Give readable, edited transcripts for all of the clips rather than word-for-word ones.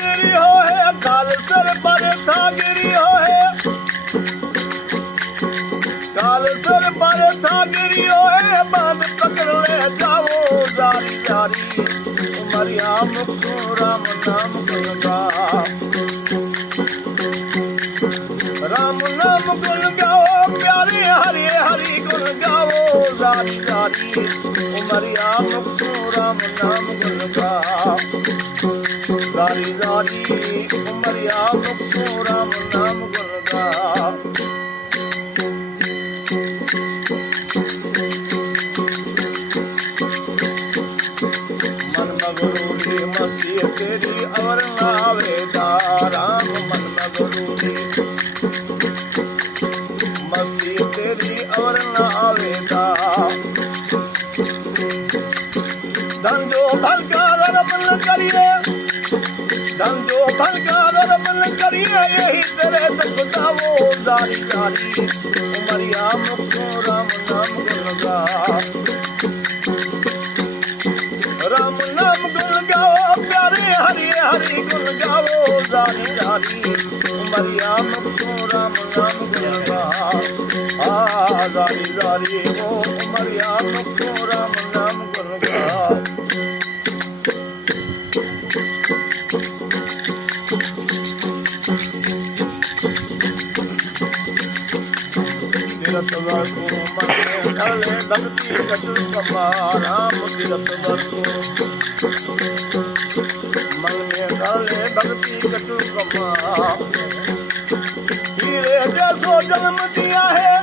गिरी होए काल सर पर था गिरी होए काल सर पर था गिरी होए बांध पकड़ ले जाओ जारी जारी उमरिया मुक्तो राम नाम गुण गा राम नाम गुण गाओ प्यारे हरि हरि गुण गाओ जारी जारी उमरिया मुक्तो राम नाम गुण गा जारी जारी उमरिया मुक्तो राम नाम गुण गा मन मगरूरी मस्ती तेरी अवर नावेदा राम मन मगरूरी मस्ती तेरी अवर नावेदा धंधो भलका रमन करिए धंधो भलका रमन करिए यही तेरे तक गावो जारी जारी उमरिया मुक्तो राम नाम गुण गा राम नाम गुण गाओ प्यारे हरि हरि गुण गाओ जारी जारी उमरिया मुक्तो राम नाम गुण गा जारी जारी वो उमरिया मुक्तो राम नाम गुण गा तीरथ वर को मन में धर ले भक्ति कटु कमा राम तीरथ वर को मन में धर ले भक्ति कटु कमा हीरे जैसो जन्म दिया है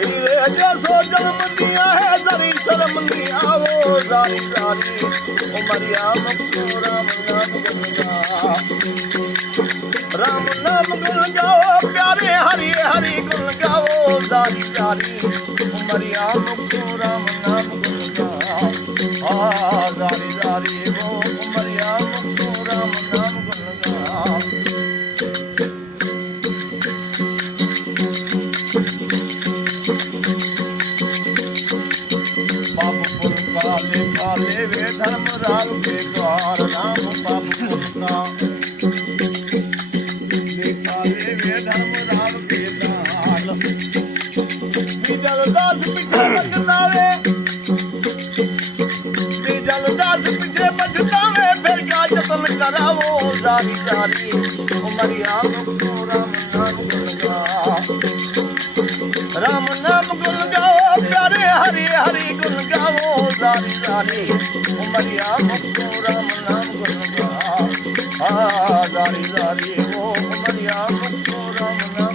हीरे जैसो जन्म दिया है जरी शर्म नहीं आवो जारी जारी उमरिया मुक्तो राम नाम गुण गा राम नाम गुण गाओ प्यारे हरि हरि गुण गाओ जारी जारी उमरिया मुक्तो राम नाम गुण गा जारी जारी वो उमरिया मुक्तो राम नाम गुण गा पाप पुण्य काले काले वे धर्म राम के द्वार राम पाप पुण्य का धर्म राम के दाल जलदास पीछे बचतावे जलदास पीछे बचतावे फिर का जतन करावो जारी जारी उमरिया मुक्तो राम नाम गुण गा राम नाम गुण गाओ प्यारे हरि हरि गुण गाओ जारी जारी उमरिया मुक्तो राम नाम गुण गा जारी जारी वो उमरिया मुक्तो राम नाम